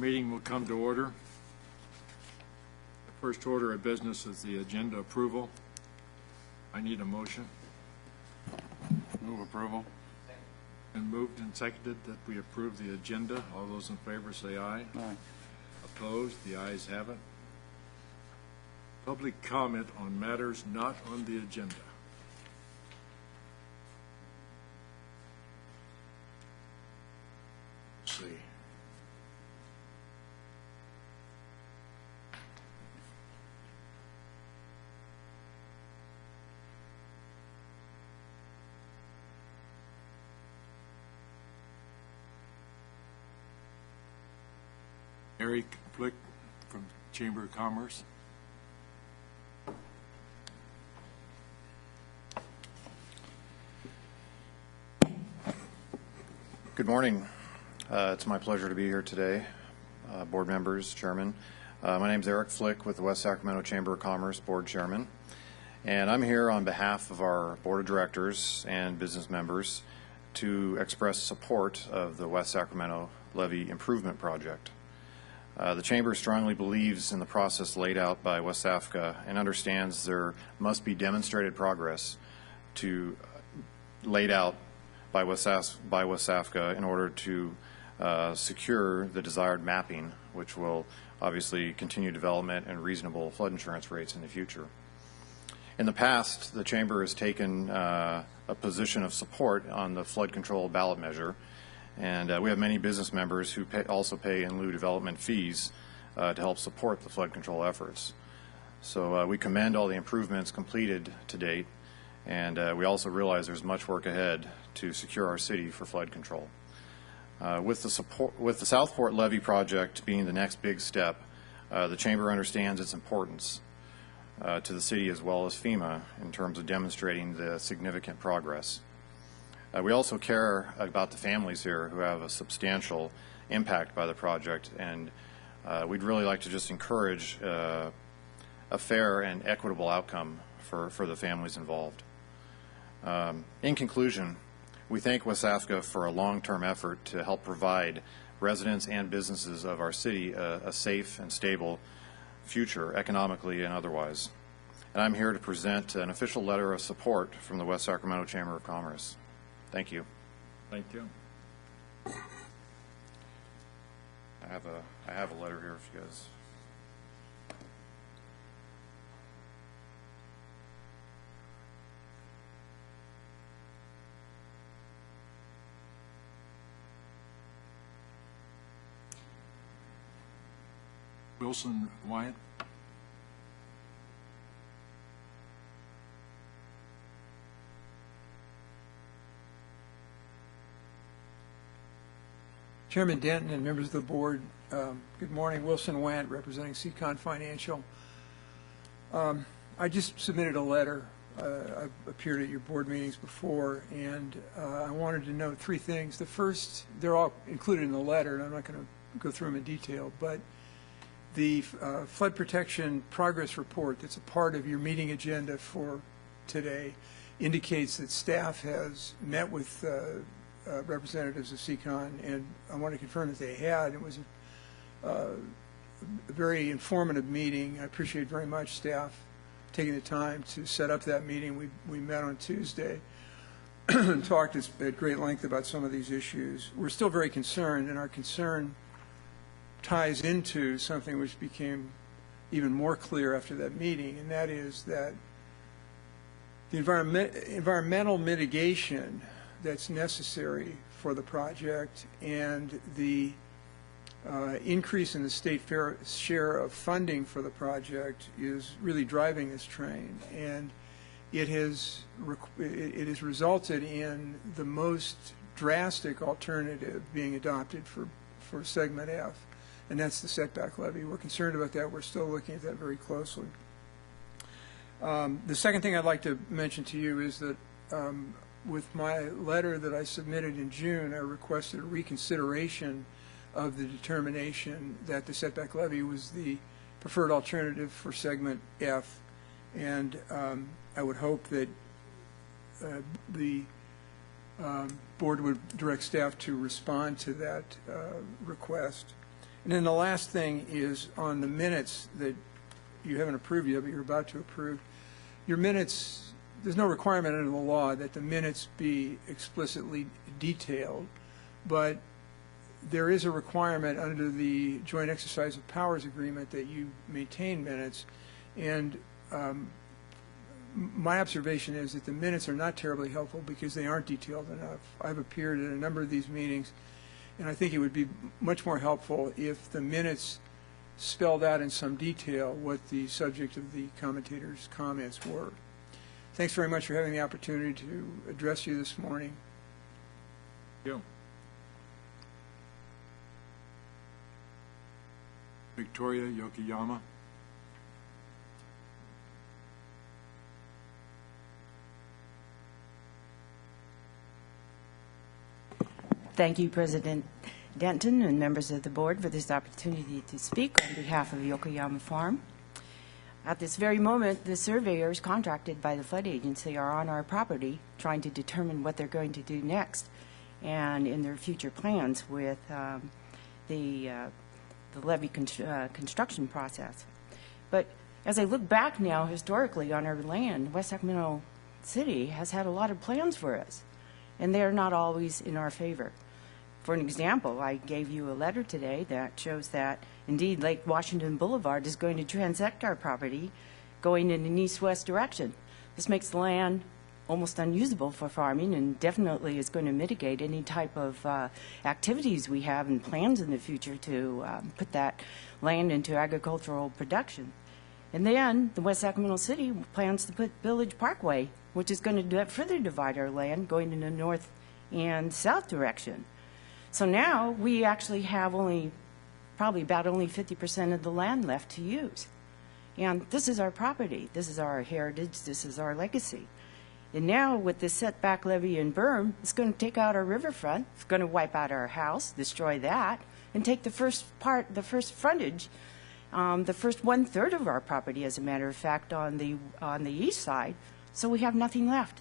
meeting will come to order. The first order of business is the agenda approval. I need a motion. Move approval. And moved and seconded that we approve the agenda. All those in favor say aye. Aye. Opposed? The ayes have it. Public comment on matters not on the agenda. Let's see. Eric Flick from Chamber of Commerce. Good morning. It's my pleasure to be here today. Board members, Chairman. My name is Eric Flick with the West Sacramento Chamber of Commerce Board Chairman. And I'm here on behalf of our Board of Directors and business members to express support of the West Sacramento Levee Improvement Project. The Chamber strongly believes in the process laid out by WSAFCA and understands there must be demonstrated progress laid out by WSAFCA in order to secure the desired mapping, which will obviously continue development and reasonable flood insurance rates in the future. In the past, the Chamber has taken a position of support on the flood control ballot measure, and we have many business members who also pay in lieu development fees to help support the flood control efforts. So we commend all the improvements completed to date, and we also realize there's much work ahead to secure our city for flood control. With the Southport Levee project being the next big step, the Chamber understands its importance to the city as well as FEMA in terms of demonstrating the significant progress. We also care about the families here who have a substantial impact by the project, and we'd really like to just encourage a fair and equitable outcome for the families involved. In conclusion, we thank WSAFCA for a long-term effort to help provide residents and businesses of our city a safe and stable future, economically and otherwise. And I'm here to present an official letter of support from the West Sacramento Chamber of Commerce. Thank you. Thank you. I have a letter here if you guys. Wilson Wyatt. Chairman Denton and members of the board, good morning. Wilson Wyatt, representing Seacon Financial. I just submitted a letter. I've appeared at your board meetings before, and I wanted to note three things. The first, they're all included in the letter, and I'm not going to go through them in detail, but the flood protection progress report that's a part of your meeting agenda for today indicates that staff has met with representatives of Seacon, and I want to confirm that they had. It was a very informative meeting. I appreciate very much staff taking the time to set up that meeting. We met on Tuesday and talked at great length about some of these issues. We're still very concerned, and our concern ties into something which became even more clear after that meeting, and that is that the environmental mitigation that's necessary for the project and the increase in the state share of funding for the project is really driving this train, and it has resulted in the most drastic alternative being adopted for segment F, and that's the setback levy. We're concerned about that. We're still looking at that very closely. The second thing I'd like to mention to you is that with my letter that I submitted in June, I requested a reconsideration of the determination that the setback levy was the preferred alternative for segment F, and I would hope that the board would direct staff to respond to that request. And then the last thing is on the minutes that you haven't approved yet, but you're about to approve. Your minutes, there's no requirement under the law that the minutes be explicitly detailed, but there is a requirement under the joint exercise of powers agreement that you maintain minutes. And my observation is that the minutes are not terribly helpful because they aren't detailed enough. I've appeared at a number of these meetings, and I think it would be much more helpful if the minutes spelled out in some detail what the subject of the commentators' comments were. Thanks very much for having the opportunity to address you this morning. Thank you. Victoria Yokoyama. Thank you, President Denton and members of the board, for this opportunity to speak on behalf of Yokoyama Farm. At this very moment, the surveyors contracted by the flood agency are on our property trying to determine what they're going to do next and in their future plans with the levee construction process. But as I look back now historically on our land, West Sacramento City has had a lot of plans for us, and they are not always in our favor. For an example, I gave you a letter today that shows that indeed Lake Washington Boulevard is going to transect our property going in an east-west direction. This makes the land almost unusable for farming and definitely is going to mitigate any type of activities we have and plans in the future to put that land into agricultural production. And then the West Sacramento City plans to put Village Parkway, which is going to further divide our land going in the north and south direction. So now we actually have probably about only 50% of the land left to use. And this is our property. This is our heritage. This is our legacy. And now with this setback levee and berm, it's going to take out our riverfront. It's going to wipe out our house, destroy that, and take the first frontage, the first 1/3 of our property, as a matter of fact, on the east side. So we have nothing left.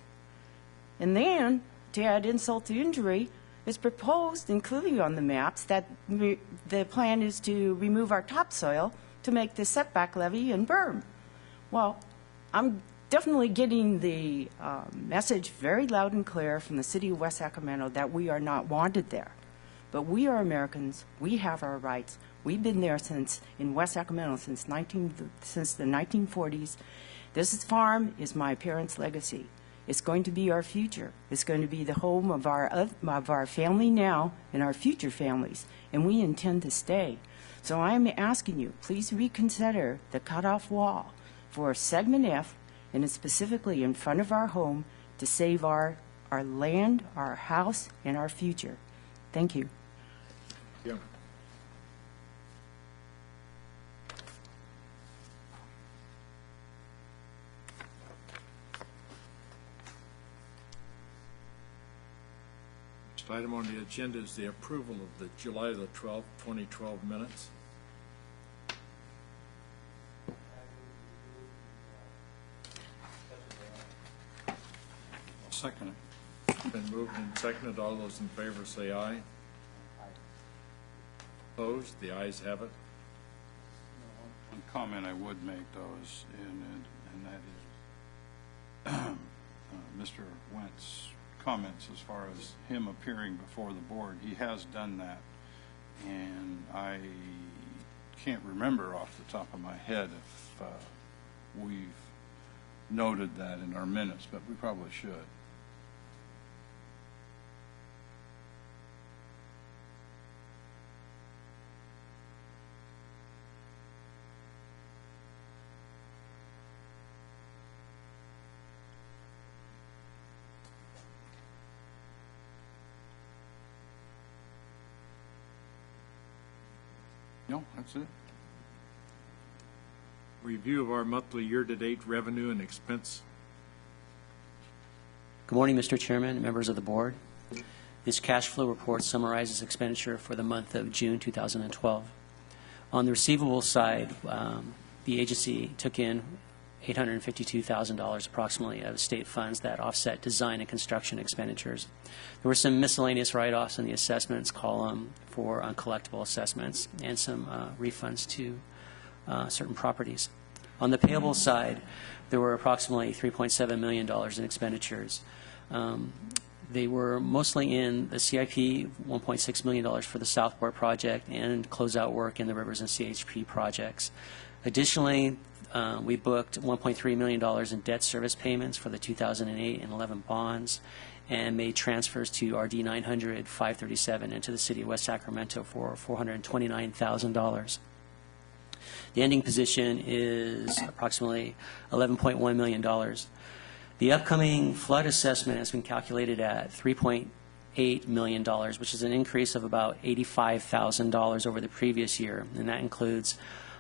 And then, to add insult to injury, it's proposed, including on the maps, that the plan is to remove our topsoil to make the setback levee and berm. Well, I'm definitely getting the message very loud and clear from the city of West Sacramento that we are not wanted there. But we are Americans. We have our rights. We've been there in West Sacramento since the 1940s. This farm is my parents' legacy. It's going to be our future. It's going to be the home of our family now and our future families, and we intend to stay. So I'm asking you, please reconsider the cutoff wall for segment F, and it's specifically in front of our home to save our land, our house, and our future. Thank you. Yeah. Next item on the agenda is the approval of the July the 12th, 2012 minutes. Second. Been moved and seconded. All those in favor say aye. Opposed? The ayes have it. One comment I would make, though, is, and that is Mr. Wentz's comments as far as him appearing before the board. He has done that, and I can't remember off the top of my head if we've noted that in our minutes, but we probably should. No, that's it. Review of our monthly year-to-date revenue and expense. Good morning, Mr. Chairman and members of the board. This cash flow report summarizes expenditure for the month of June 2012. On the receivable side, the agency took in $852,000 approximately of state funds that offset design and construction expenditures. There were some miscellaneous write-offs in the assessments column for uncollectible assessments and some refunds to certain properties. On the payable side, there were approximately $3.7 million in expenditures. They were mostly in the CIP, $1.6 million for the Southport project, and closeout work in the Rivers and CHP projects. Additionally, we booked $1.3 million in debt service payments for the 2008 and 11 bonds and made transfers to RD 900 537 into the city of West Sacramento for $429,000. The ending position is approximately $11.1 million. The upcoming flood assessment has been calculated at $3.8 million, which is an increase of about $85,000 over the previous year, and that includes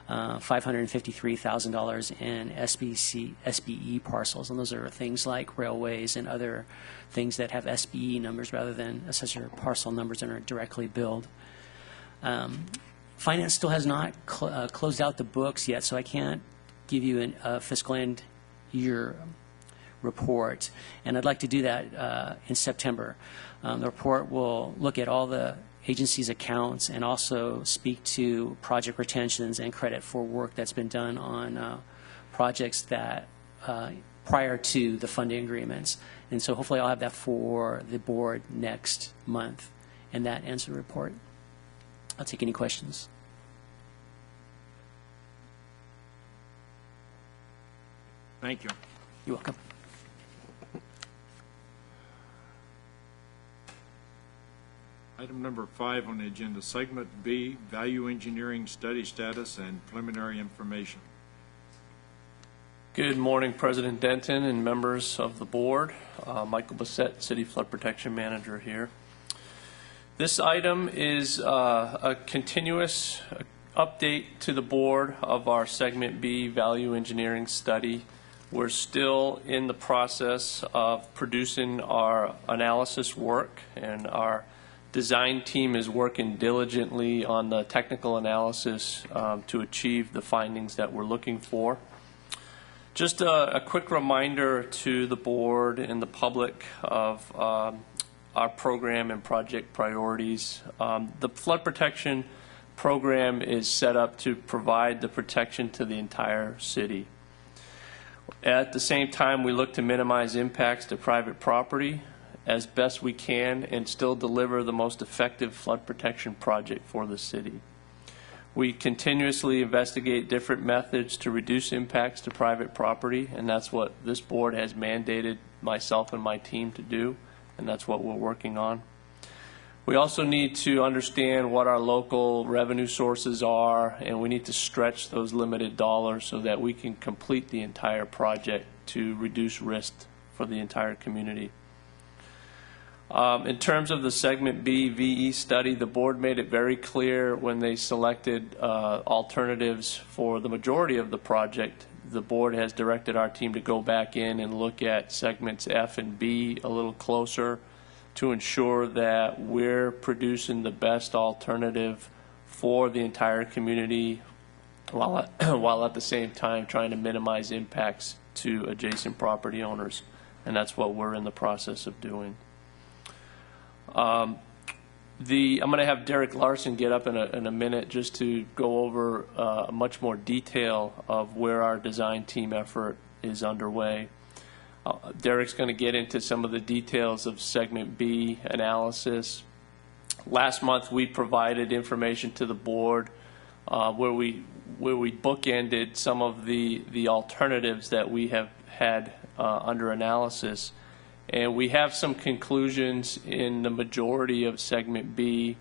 $553,000 in SBE parcels, and those are things like railways and other things that have SBE numbers rather than assessor parcel numbers and are directly billed. Finance still has not closed out the books yet, so I can't give you a fiscal end year report, and I'd like to do that in September. The report will look at all the agency's accounts and also speak to project retentions and credit for work that's been done on projects that prior to the funding agreements. And so hopefully I'll have that for the board next month, and that ends the report. I'll take any questions. Thank you. You're welcome. Item number 5 on the agenda, Segment B, Value Engineering Study Status and Preliminary Information. Good morning, President Denton and members of the board. Michael Bassett, City Flood Protection Manager here. This item is a continuous update to the board of our Segment B Value Engineering Study. We're still in the process of producing our analysis work, and our design team is working diligently on the technical analysis to achieve the findings that we're looking for. Just a quick reminder to the board and the public of our program and project priorities. The flood protection program is set up to provide the protection to the entire city. At the same time, we look to minimize impacts to private property as best we can and still deliver the most effective flood protection project for the city. We continuously investigate different methods to reduce impacts to private property, and that's what this board has mandated myself and my team to do, and that's what we're working on. We also need to understand what our local revenue sources are, and we need to stretch those limited dollars so that we can complete the entire project to reduce risk for the entire community. In terms of the Segment B VE study, the board made it very clear when they selected alternatives for the majority of the project. The board has directed our team to go back in and look at segments F and B a little closer to ensure that we're producing the best alternative for the entire community while at the same time trying to minimize impacts to adjacent property owners. And that's what we're in the process of doing. I'm going to have Derek Larson get up in a minute just to go over much more detail of where our design team effort is underway. Derek's going to get into some of the details of Segment B analysis. Last month we provided information to the board where we bookended some of the alternatives that we have had under analysis. And we have some conclusions in the majority of Segment B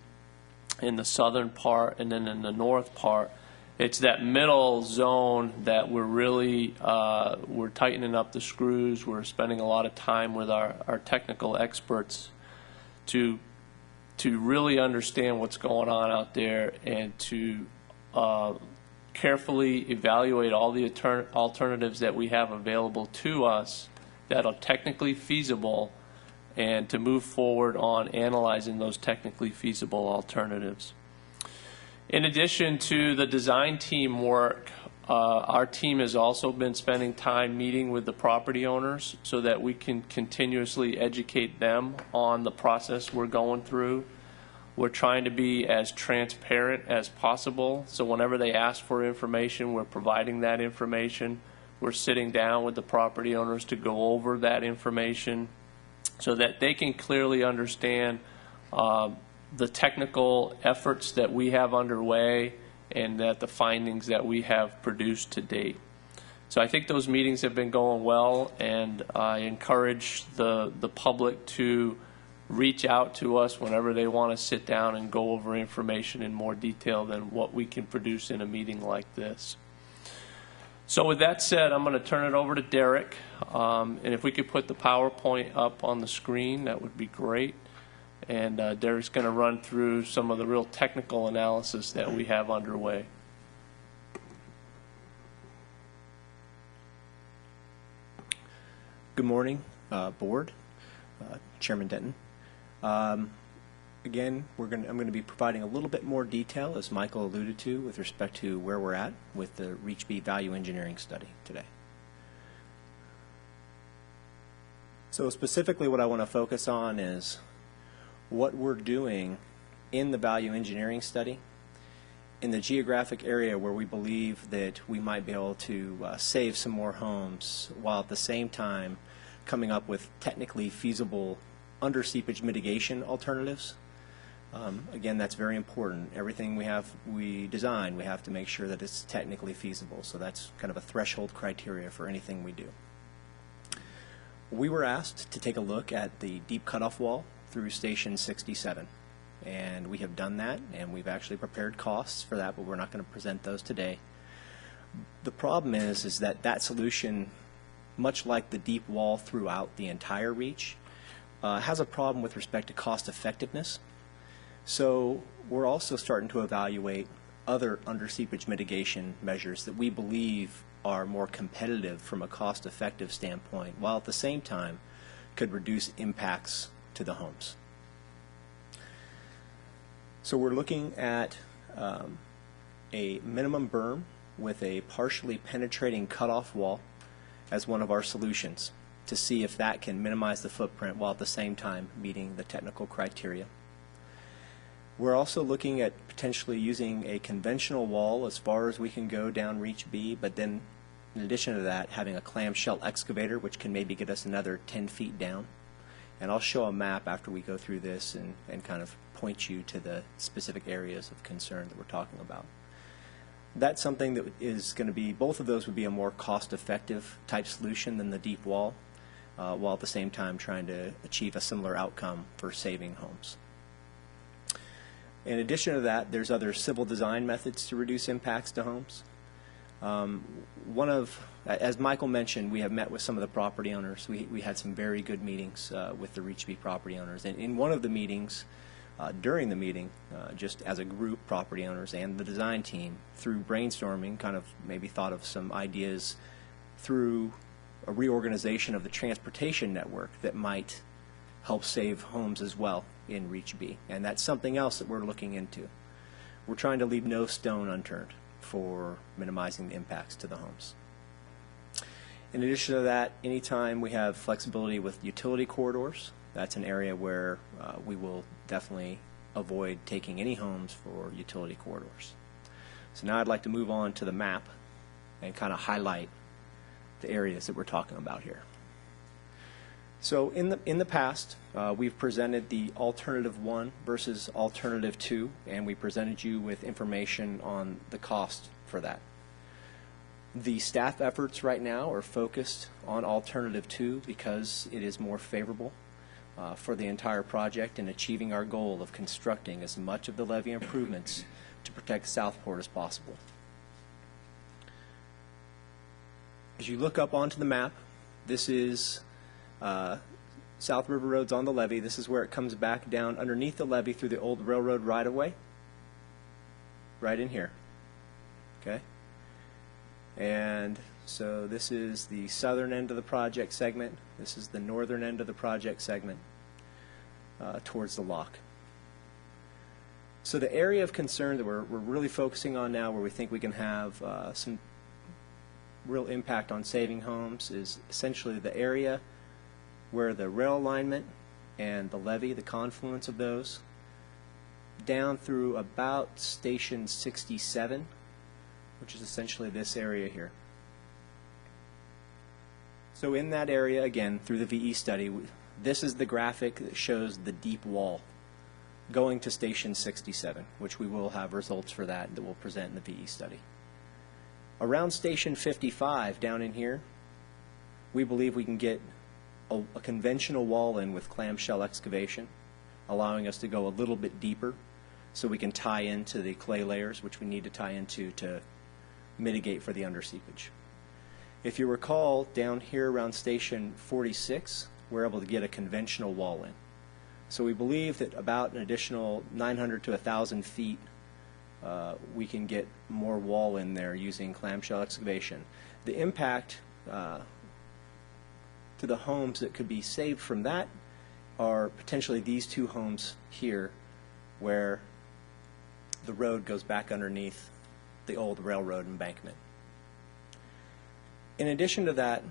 in the southern part and then in the north part. It's that middle zone that we're really, we're tightening up the screws. We're spending a lot of time with our technical experts to really understand what's going on out there and to carefully evaluate all the alternatives that we have available to us that are technically feasible, and to move forward on analyzing those technically feasible alternatives. In addition to the design team work, Our team has also been spending time meeting with the property owners so that we can continuously educate them on the process we're going through. We're trying to be as transparent as possible, so whenever they ask for information, we're providing that information. We're sitting down with the property owners to go over that information so that they can clearly understand the technical efforts that we have underway and that the findings that we have produced to date. So I think those meetings have been going well, and I encourage the public to reach out to us whenever they want to sit down and go over information in more detail than what we can produce in a meeting like this. So with that said, I'm going to turn it over to Derek, and if we could put the PowerPoint up on the screen, that would be great. And Derek's going to run through some of the real technical analysis that we have underway. Good morning, Board, Chairman Denton. Again, I'm going to be providing a little bit more detail, as Michael alluded to, with respect to where we're at with the REACH-B value engineering study today. So specifically what I want to focus on is what we're doing in the value engineering study in the geographic area where we believe that we might be able to save some more homes while at the same time coming up with technically feasible under seepage mitigation alternatives. Again, that's very important. Everything we design, we have to make sure that it's technically feasible. So that's kind of a threshold criteria for anything we do. We were asked to take a look at the deep cutoff wall through Station 67. And we have done that, and we've actually prepared costs for that, but we're not going to present those today. The problem is that that solution, much like the deep wall throughout the entire reach, has a problem with respect to cost effectiveness. So we're also starting to evaluate other under seepage mitigation measures that we believe are more competitive from a cost effective standpoint, while at the same time could reduce impacts to the homes. So we're looking at a minimum berm with a partially penetrating cutoff wall as one of our solutions to see if that can minimize the footprint while at the same time meeting the technical criteria. We're also looking at potentially using a conventional wall as far as we can go down REACH-B, but then in addition to that, having a clamshell excavator, which can maybe get us another 10 feet down. And I'll show a map after we go through this and kind of point you to the specific areas of concern that we're talking about. That's something that is going to be, both of those would be a more cost-effective type solution than the deep wall, while at the same time trying to achieve a similar outcome for saving homes. In addition to that, there's other civil design methods to reduce impacts to homes. As Michael mentioned, we have met with some of the property owners. We had some very good meetings with the REACH-B property owners. And in one of the meetings, during the meeting, just as a group, property owners and the design team, through brainstorming, kind of maybe thought of some ideas through a reorganization of the transportation network that might help save homes as well in REACH-B. And that's something else that we're looking into. We're trying to leave no stone unturned for minimizing the impacts to the homes. In addition to that, anytime we have flexibility with utility corridors, that's an area where we will definitely avoid taking any homes for utility corridors. So now I'd like to move on to the map and kind of highlight the areas that we're talking about here. So in the past, we've presented the alternative 1 versus alternative 2, and we presented you with information on the cost for that. The staff efforts right now are focused on alternative 2 because it is more favorable for the entire project in achieving our goal of constructing as much of the levee improvements to protect Southport as possible. As you look up onto the map, this is South River Road's on the levee. This is where it comes back down underneath the levee through the old railroad right-of-way, right in here. Okay? And so this is the southern end of the project segment. This is the northern end of the project segment towards the lock. So the area of concern that we're really focusing on now, where we think we can have some real impact on saving homes is essentially the area where the rail alignment and the levee, the confluence of those, down through about station 67, which is essentially this area here. So in that area, again, through the VE study, this is the graphic that shows the deep wall going to station 67, which we will have results for that we'll present in the VE study. Around station 55 down in here, we believe we can get a conventional wall in with clamshell excavation, allowing us to go a little bit deeper so we can tie into the clay layers, which we need to tie into to mitigate for the underseepage. If you recall, down here around station 46, we're able to get a conventional wall in. So we believe that about an additional 900 to 1,000 feet we can get more wall in there using clamshell excavation. The impact to the homes that could be saved from that are potentially these two homes here, where the road goes back underneath the old railroad embankment. In addition to that,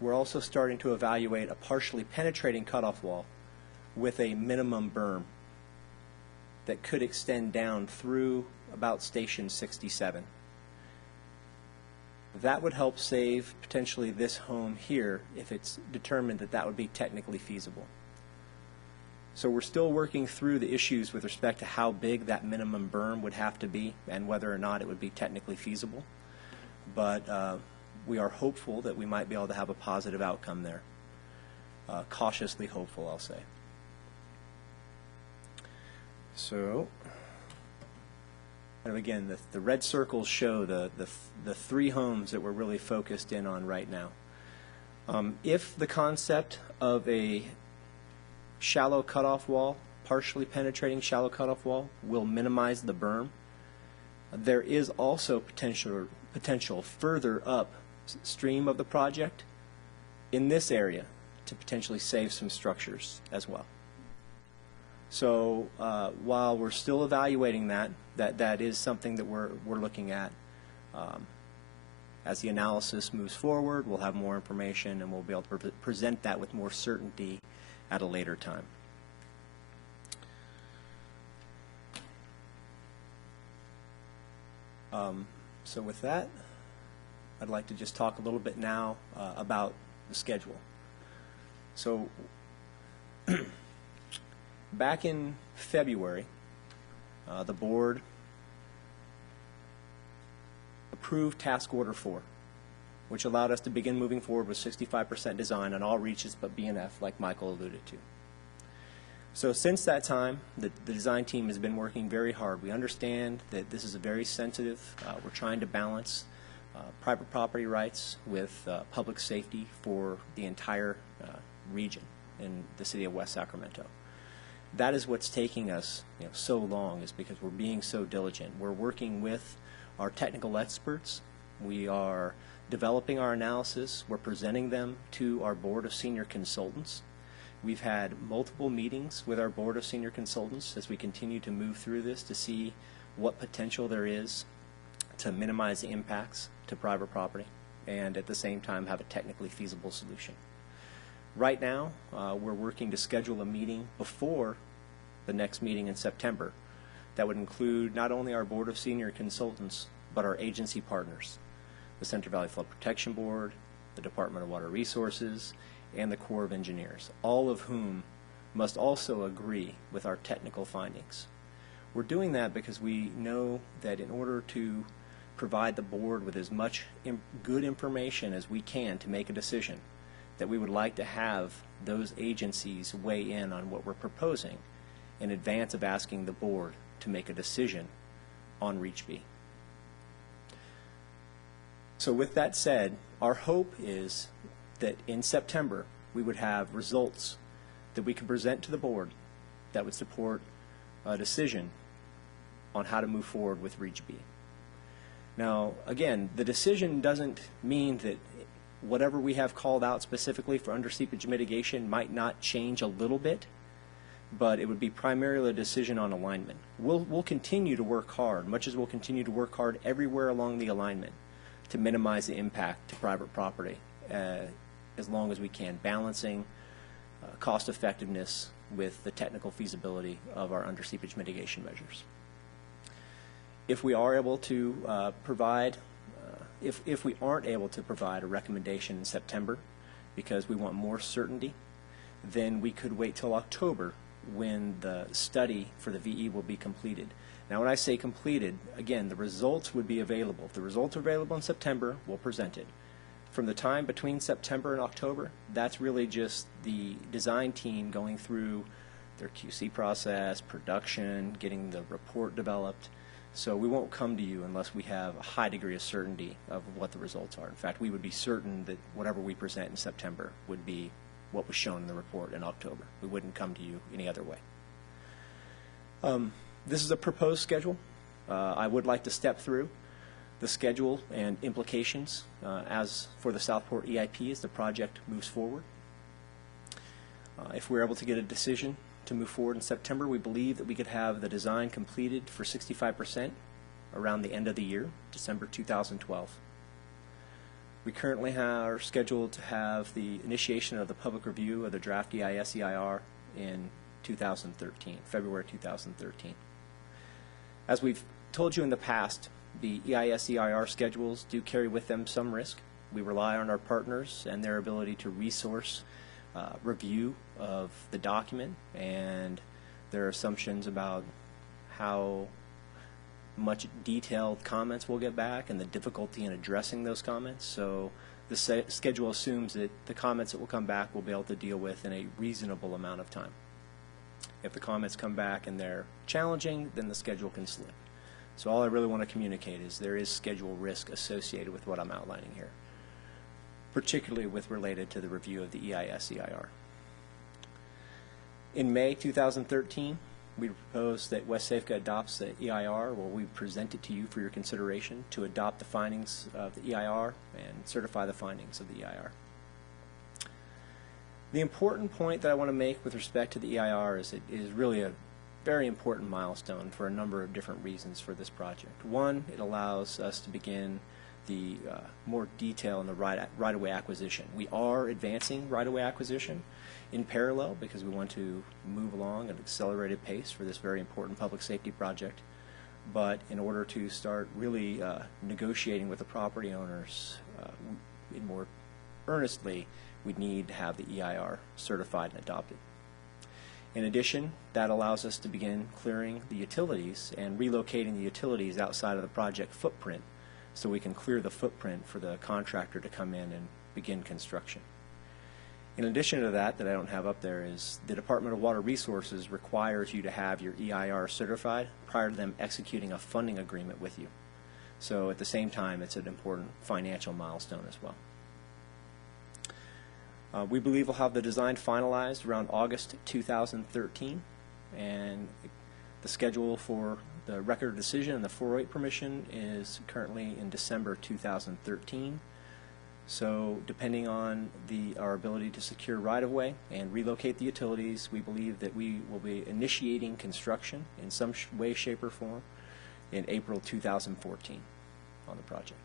we're also starting to evaluate a partially penetrating cutoff wall with a minimum berm that could extend down through about station 67. That would help save potentially this home here if it's determined that that would be technically feasible. So we're still working through the issues with respect to how big that minimum berm would have to be and whether or not it would be technically feasible. But we are hopeful that we might be able to have a positive outcome there. Cautiously hopeful, I'll say. So, and again, the red circles show the three homes that we're really focused in on right now. If the concept of a shallow cutoff wall, partially penetrating shallow cutoff wall, will minimize the berm, there is also potential further upstream of the project in this area to potentially save some structures as well. So while we're still evaluating that is something that we're looking at. As the analysis moves forward, we'll have more information and we'll be able to present that with more certainty at a later time. So with that, I'd like to just talk a little bit now about the schedule. So back in February, the board approved Task Order 4, which allowed us to begin moving forward with 65% design on all reaches but B&F, like Michael alluded to. So since that time, the design team has been working very hard. We understand that this is a very sensitive, we're trying to balance private property rights with public safety for the entire region in the city of West Sacramento. That is what's taking us so long, is because we're being so diligent. We're working with our technical experts. We are developing our analysis. We're presenting them to our board of senior consultants. We've had multiple meetings with our board of senior consultants as we continue to move through this to see what potential there is to minimize the impacts to private property and at the same time have a technically feasible solution. Right now, we're working to schedule a meeting before the next meeting in September that would include not only our board of senior consultants, but our agency partners, the Central Valley Flood Protection Board, the Department of Water Resources, and the Corps of Engineers, all of whom must also agree with our technical findings. We're doing that because we know that in order to provide the board with as much good information as we can to make a decision, that we would like to have those agencies weigh in on what we're proposing in advance of asking the board to make a decision on Reach B. So with that said, our hope is that in September we would have results that we can present to the board that would support a decision on how to move forward with Reach B. Now, again, the decision doesn't mean that whatever we have called out specifically for underseepage mitigation might not change a little bit, but it would be primarily a decision on alignment. We'll continue to work hard, much as we'll continue to work hard everywhere along the alignment, to minimize the impact to private property as long as we can, balancing cost effectiveness with the technical feasibility of our under seepage mitigation measures. If we are able to provide, if we aren't able to provide a recommendation in September because we want more certainty, then we could wait till October when the study for the VE will be completed. Now, when I say completed, again, the results would be available. If the results are available in September, we'll present it. From the time between September and October, that's really just the design team going through their QC process, production, getting the report developed. So we won't come to you unless we have a high degree of certainty of what the results are. In fact, we would be certain that whatever we present in September would be what was shown in the report in October. We wouldn't come to you any other way. This is a proposed schedule. I would like to step through the schedule and implications as for the Southport EIP as the project moves forward. If we're able to get a decision to move forward in September, we believe that we could have the design completed for 65% around the end of the year, December 2012. We currently are scheduled to have the initiation of the public review of the draft EIS-EIR in 2013, February 2013. As we've told you in the past, the EIS-EIR schedules do carry with them some risk. We rely on our partners and their ability to resource review of the document and their assumptions about how much detailed comments we'll get back and the difficulty in addressing those comments. So the schedule assumes that the comments that will come back we'll be able to deal with in a reasonable amount of time. If the comments come back and they're challenging, then the schedule can slip. So all I really want to communicate is there is schedule risk associated with what I'm outlining here, particularly with related to the review of the EIS-EIR. In May 2013, we propose that WSAFCA adopts the EIR, or we present it to you for your consideration to adopt the findings of the EIR and certify the findings of the EIR. The important point that I want to make with respect to the EIR is it is really a very important milestone for a number of different reasons for this project. One, it allows us to begin the more detail in the right-of-way acquisition. We are advancing right-of-way acquisition in parallel because we want to move along at an accelerated pace for this very important public safety project. But in order to start really negotiating with the property owners more earnestly, we need to have the EIR certified and adopted. In addition, that allows us to begin clearing the utilities and relocating the utilities outside of the project footprint so we can clear the footprint for the contractor to come in and begin construction. In addition to that I don't have up there is the Department of Water Resources requires you to have your EIR certified prior to them executing a funding agreement with you. So at the same time, it's an important financial milestone as well. We believe we'll have the design finalized around August 2013, and the schedule for the record of decision and the 408 permission is currently in December 2013. So depending on our ability to secure right-of-way and relocate the utilities, we believe that we will be initiating construction in some way, shape, or form in April 2014 on the project.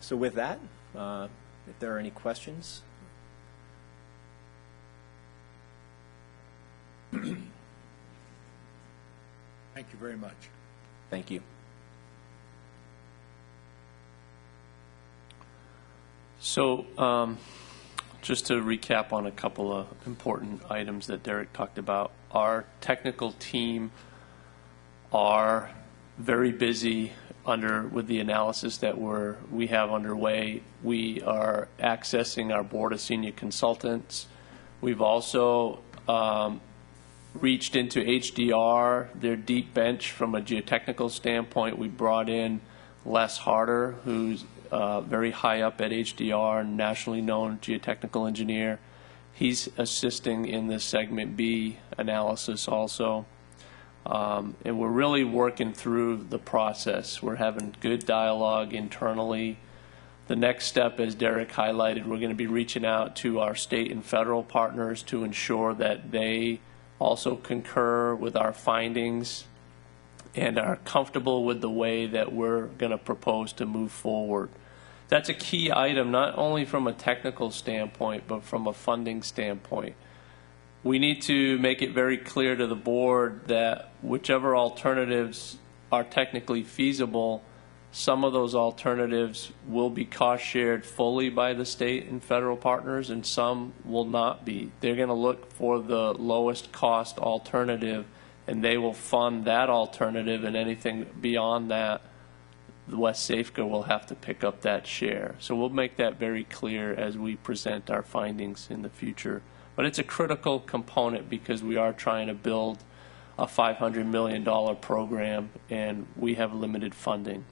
So with that, if there are any questions. Thank you very much. Thank you. So just to recap on a couple of important items that Derek talked about, our technical team are very busy with the analysis that we have underway. We are accessing our board of senior consultants. We've also reached into HDR, their deep bench from a geotechnical standpoint. We brought in Les Harder, who's very high up at HDR, nationally known geotechnical engineer. He's assisting in the segment B analysis also. And we're really working through the process. We're having good dialogue internally. The next step, as Derek highlighted, we're going to be reaching out to our state and federal partners to ensure that they also concur with our findings and are comfortable with the way that we're going to propose to move forward. That's a key item, not only from a technical standpoint, but from a funding standpoint. We need to make it very clear to the board that whichever alternatives are technically feasible, some of those alternatives will be cost shared fully by the state and federal partners, and some will not be. They're going to look for the lowest cost alternative, and they will fund that alternative, and anything beyond that, the WSAFCA will have to pick up that share. So we'll make that very clear as we present our findings in the future. But it's a critical component because we are trying to build a $500 million program, and we have limited funding.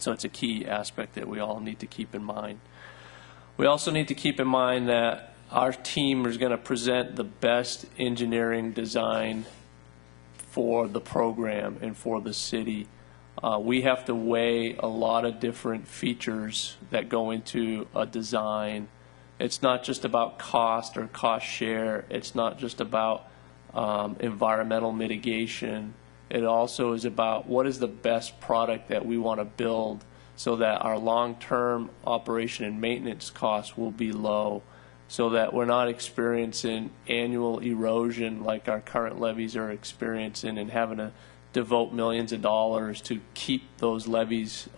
So it's a key aspect that we all need to keep in mind. We also need to keep in mind that our team is going to present the best engineering design for the program and for the city. We have to weigh a lot of different features that go into a design. It's not just about cost or cost share. It's not just about environmental mitigation. It also is about what is the best product that we want to build so that our long-term operation and maintenance costs will be low, so that we're not experiencing annual erosion like our current levees are experiencing and having to devote millions of dollars to keep those levees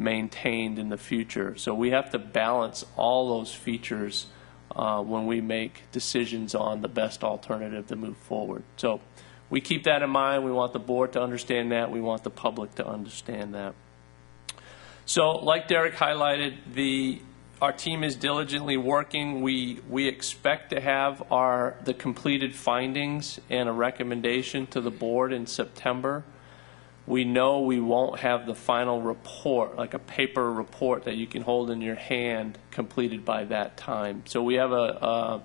maintained in the future. So we have to balance all those features when we make decisions on the best alternative to move forward. So we keep that in mind. We want the board to understand that. We want the public to understand that. So like Derek highlighted, our team is diligently working. We expect to have the completed findings and a recommendation to the board in September. We know we won't have the final report, like a paper report that you can hold in your hand, completed by that time. So we have a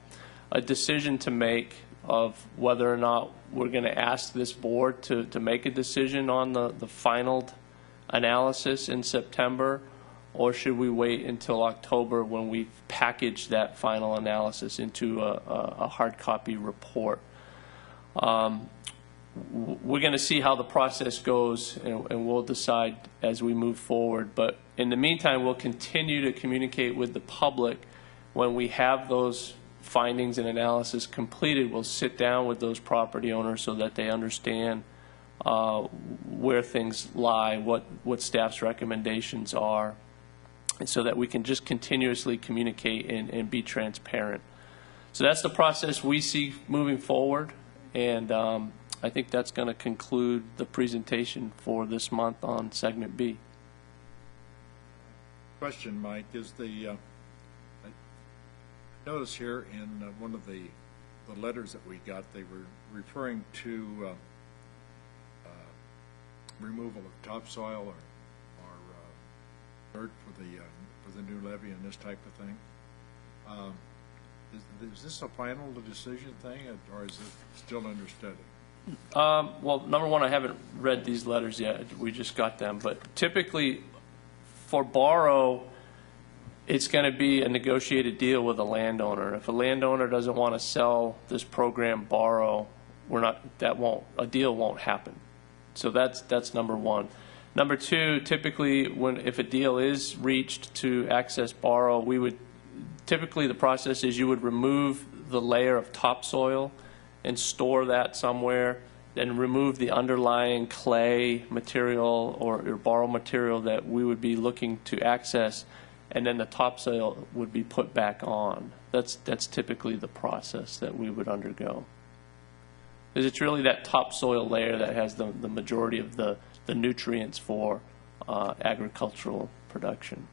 decision to make of whether or not we're going to ask this board to make a decision on the final analysis in September, or should we wait until October when we package that final analysis into a hard copy report. We're going to see how the process goes, and we'll decide as we move forward. But in the meantime, we'll continue to communicate with the public. When we have those findings and analysis completed, we'll sit down with those property owners so that they understand where things lie, what staff's recommendations are, and so that we can just continuously communicate and be transparent. So that's the process we see moving forward, and I think that's going to conclude the presentation for this month on Segment B. Question, Mike, is I notice here in one of the letters that we got, they were referring to removal of topsoil or dirt for the new levee and this type of thing. Is this a final decision thing, or is it still under study? Well, number one, I haven't read these letters yet. We just got them. But typically, for borrow, it's going to be a negotiated deal with a landowner. If a landowner doesn't want to sell this program borrow, a deal won't happen. So that's number one. Number two, typically, if a deal is reached to access borrow, typically the process is you would remove the layer of topsoil and store that somewhere, then remove the underlying clay material or borrow material that we would be looking to access, and then the topsoil would be put back on. That's typically the process that we would undergo. Because it's really that topsoil layer that has the majority of the nutrients for agricultural production.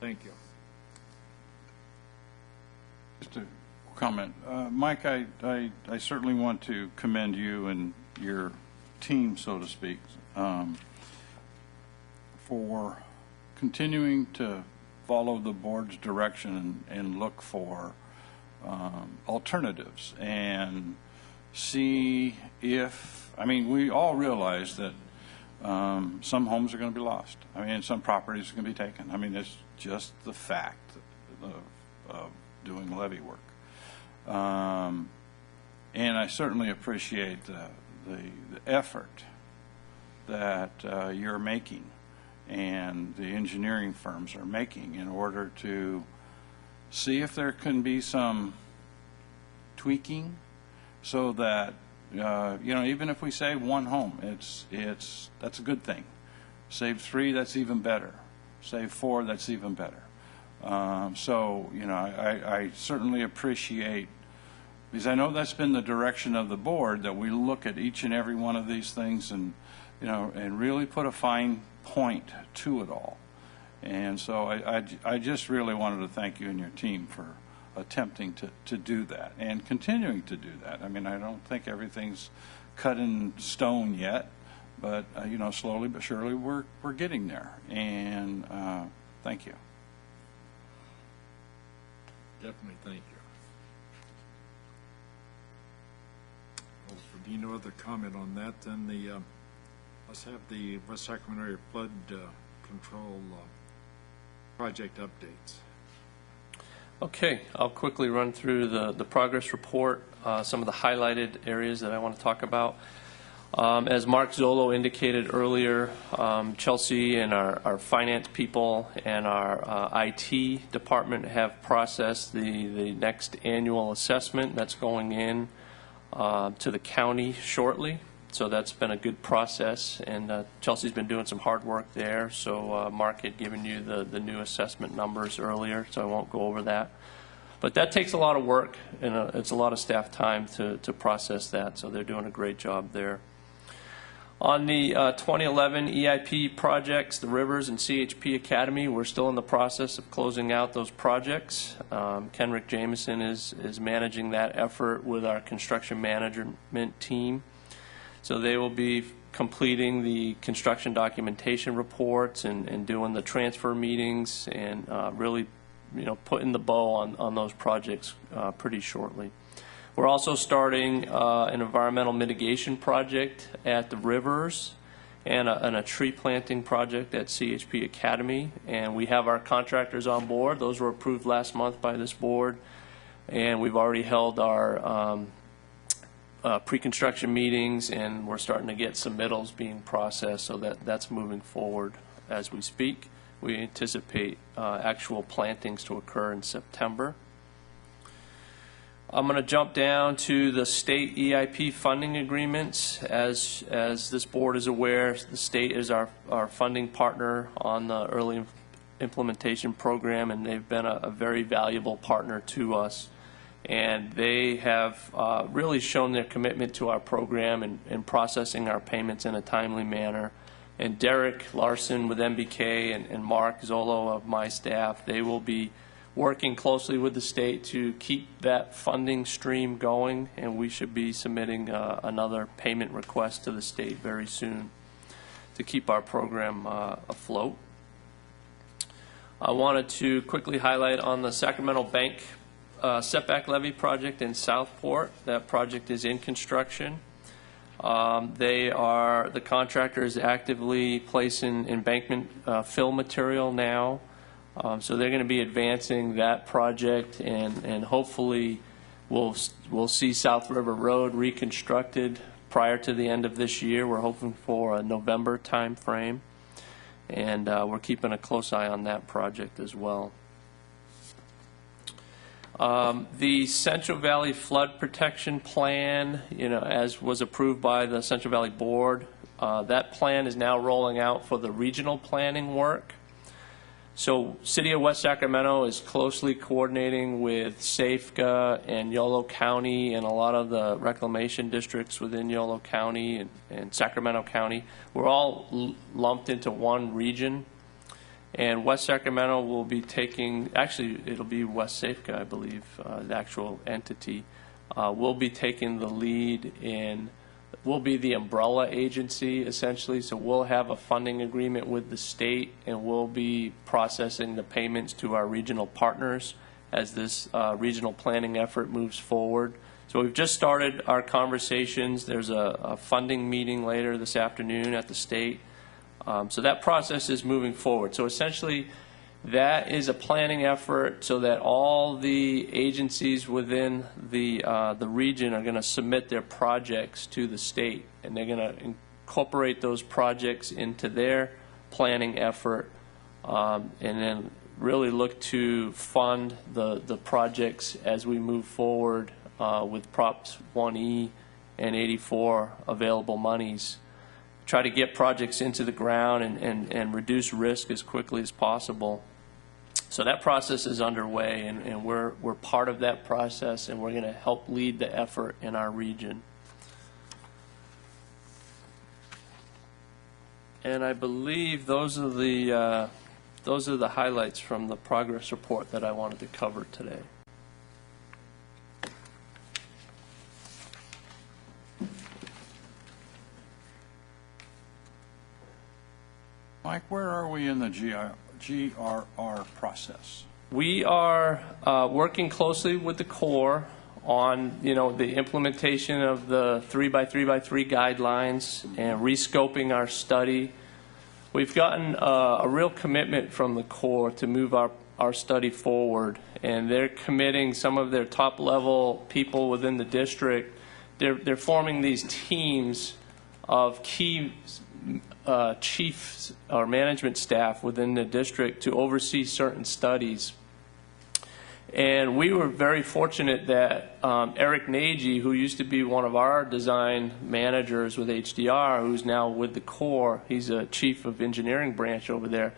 Thank you. Just a comment. Mike, I certainly want to commend you and your team, so to speak, for continuing to follow the board's direction and look for alternatives and see if, we all realize that some homes are going to be lost. Some properties are going to be taken. It's just the fact of doing levee work. And I certainly appreciate the effort that you're making and the engineering firms are making in order to see if there can be some tweaking so that, you know, even if we save one home, that's a good thing. Save 3, that's even better. Save 4, that's even better. So, you know, I certainly appreciate, because I know that's been the direction of the board, that we look at each and every one of these things and, you know, and really put a fine point to it all. And so I just really wanted to thank you and your team for attempting to do that and continuing to do that. I mean, I don't think everything's cut in stone yet, but, you know, slowly but surely we're getting there. And thank you. Definitely, thank you. Well, if there be no other comment on that, then let's have the West Sacramento area flood control project updates. Okay, I'll quickly run through the progress report, some of the highlighted areas that I want to talk about. As Mark Zolo indicated earlier, Chelsea and our finance people and our IT department have processed the next annual assessment that's going in to the county shortly. So that's been a good process, and Chelsea's been doing some hard work there. So Mark had given you the new assessment numbers earlier, so I won't go over that. But that takes a lot of work, and it's a lot of staff time to process that, so they're doing a great job there. On the 2011 EIP projects, the Rivers and CHP Academy, we're still in the process of closing out those projects. Kenrick Jameson is managing that effort with our construction management team. So they will be completing the construction documentation reports and doing the transfer meetings and really, you know, putting the bow on those projects pretty shortly. We're also starting an environmental mitigation project at the Rivers and a tree planting project at CHP Academy. And we have our contractors on board. Those were approved last month by this board. And we've already held our pre-construction meetings, and we're starting to get submittals being processed, so that's moving forward as we speak. We anticipate actual plantings to occur in September. I'm going to jump down to the state EIP funding agreements. As this board is aware, the state is our funding partner on the early implementation program, and they've been a very valuable partner to us. And they have really shown their commitment to our program and processing our payments in a timely manner. And Derek Larson with MBK and Mark Zolo of my staff, they will be working closely with the state to keep that funding stream going, and we should be submitting another payment request to the state very soon to keep our program afloat. I wanted to quickly highlight on the Sacramento Bank setback levy project in Southport. That project is in construction. The contractor is actively placing embankment fill material now. So they're going to be advancing that project, and hopefully we'll see South River Road reconstructed prior to the end of this year. We're hoping for a November time frame, and we're keeping a close eye on that project as well. The Central Valley Flood Protection Plan, you know, as was approved by the Central Valley Board, that plan is now rolling out for the regional planning work. So City of West Sacramento is closely coordinating with WSAFCA and Yolo County and a lot of the reclamation districts within Yolo County and Sacramento County. We're all lumped into one region. And West Sacramento will be taking, actually it'll be WSAFCA, I believe, the actual entity, will be taking the lead in, we'll be the umbrella agency essentially, so we'll have a funding agreement with the state and we'll be processing the payments to our regional partners as this regional planning effort moves forward. So we've just started our conversations. There's a funding meeting later this afternoon at the state. So that process is moving forward. So essentially, That is a planning effort so that all the agencies within the region are going to submit their projects to the state, and they're going to incorporate those projects into their planning effort, and then really look to fund the projects as we move forward with Props 1E and 84 available monies. Try to get projects into the ground and reduce risk as quickly as possible. So that process is underway, and we're part of that process, and we're going to help lead the effort in our region. And I believe those are the highlights from the progress report that I wanted to cover today. Mike, where are we in the GRR process? We are working closely with the Corps on, the implementation of the 3x3x3 guidelines and rescoping our study. We've gotten a real commitment from the Corps to move our study forward, and they're committing some of their top-level people within the district. They're forming these teams of key chiefs or management staff within the district to oversee certain studies. And we were very fortunate that Eric Nagy, who used to be one of our design managers with HDR, who's now with the Corps, he's a chief of engineering branch over there,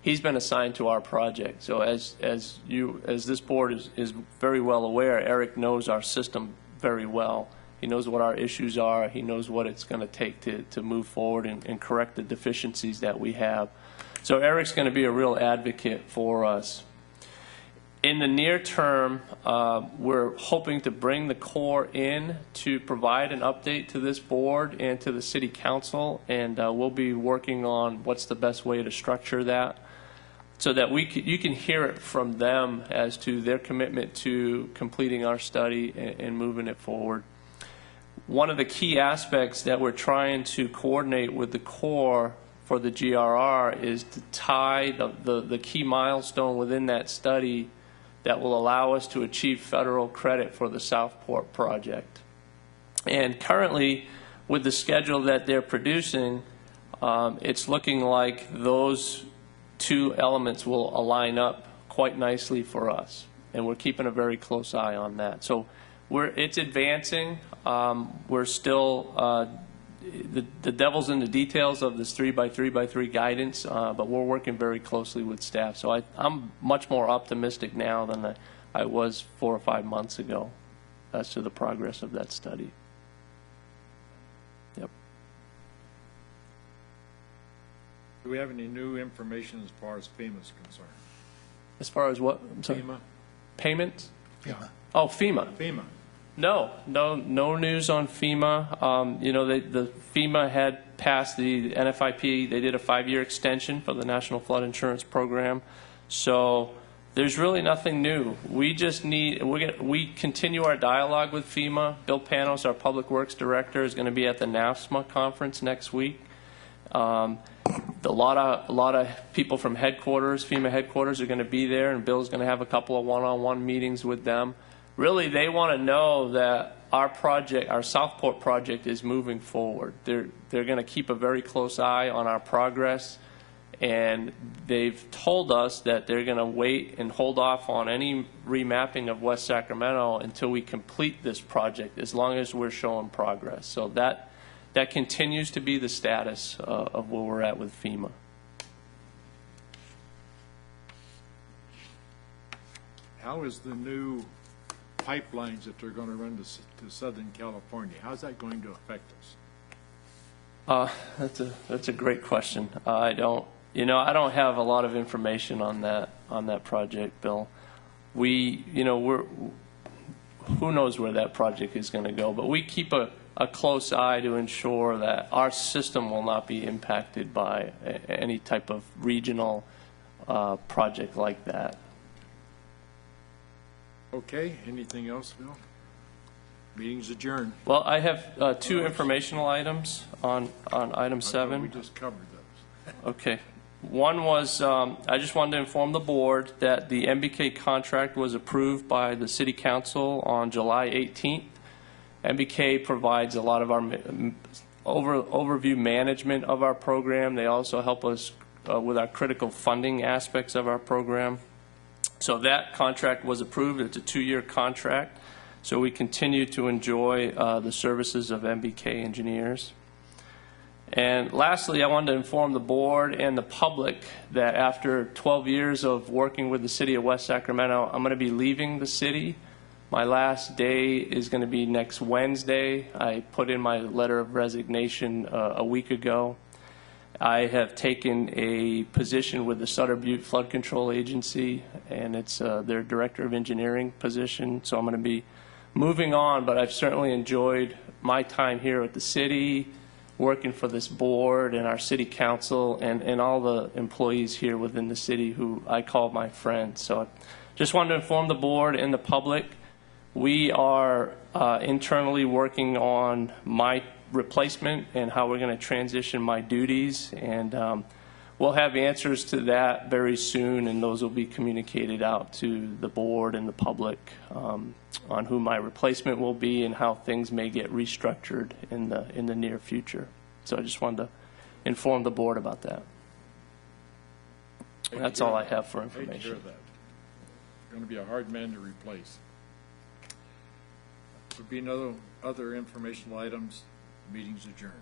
he's been assigned to our project. So as this board is very well aware, Eric knows our system very well. He knows what our issues are. He knows what it's going to take to move forward and correct the deficiencies that we have. So Eric's going to be a real advocate for us. In the near term, we're hoping to bring the Corps in to provide an update to this board and to the City Council, and we'll be working on what's the best way to structure that so that you can hear it from them as to their commitment to completing our study and moving it forward. One of the key aspects that we're trying to coordinate with the Corps for the GRR is to tie the key milestone within that study that will allow us to achieve federal credit for the Southport project. And currently, with the schedule that they're producing, it's looking like those two elements will align up quite nicely for us. And we're keeping a very close eye on that. So it's advancing. We're still, the devil's in the details of this 3x3x3 guidance, but we're working very closely with staff. So I'm much more optimistic now than I was 4 or 5 months ago as to the progress of that study. Yep. Do we have any new information as far as FEMA is concerned? As far as what? I'm sorry. FEMA? Payments? FEMA. Oh, FEMA. FEMA. No news on FEMA. The FEMA had passed the NFIP. They did a 5-year extension for the National Flood Insurance Program. So there's really nothing new. We just we continue our dialogue with FEMA. Bill Panos, our Public Works Director, is going to be at the NAFSMA conference next week. A lot of people from headquarters, FEMA headquarters, are going to be there, and Bill's going to have a couple of one-on-one meetings with them. Really, they want to know that our project, our Southport project, is moving forward. They're going to keep a very close eye on our progress, and they've told us that they're going to wait and hold off on any remapping of West Sacramento until we complete this project, as long as we're showing progress. So that continues to be the status of where we're at with FEMA. How is the new pipelines that they're going to run to Southern California, how's that going to affect us? That's a great question. I don't have a lot of information on that project, Bill. Who knows where that project is going to go, but we keep a close eye to ensure that our system will not be impacted by any type of regional project like that. Okay, anything else, Bill? Meeting's adjourned. Well, I have 2 informational items on item 7. We just covered those. Okay. One was, I just wanted to inform the board that the MBK contract was approved by the City Council on July 18th. MBK provides a lot of our overview management of our program. They also help us with our critical funding aspects of our program. So that contract was approved. It's a 2-year contract. So we continue to enjoy the services of MBK engineers. And lastly, I wanted to inform the board and the public that after 12 years of working with the City of West Sacramento, I'm going to be leaving the city. My last day is going to be next Wednesday. I put in my letter of resignation a week ago. I have taken a position with the Sutter Butte Flood Control Agency, and it's their Director of Engineering position. So I'm going to be moving on, but I've certainly enjoyed my time here at the city, working for this board and our city council and all the employees here within the city who I call my friends. So I just wanted to inform the board and the public. We are internally working on my replacement and how we're going to transition my duties, and we'll have answers to that very soon, and those will be communicated out to the board and the public on who my replacement will be and how things may get restructured in the near future. So I just wanted to inform the board about that. That's all I have for Hate to hear information. that. Going to be a hard man to replace. Would be no other informational items. Meeting's adjourned.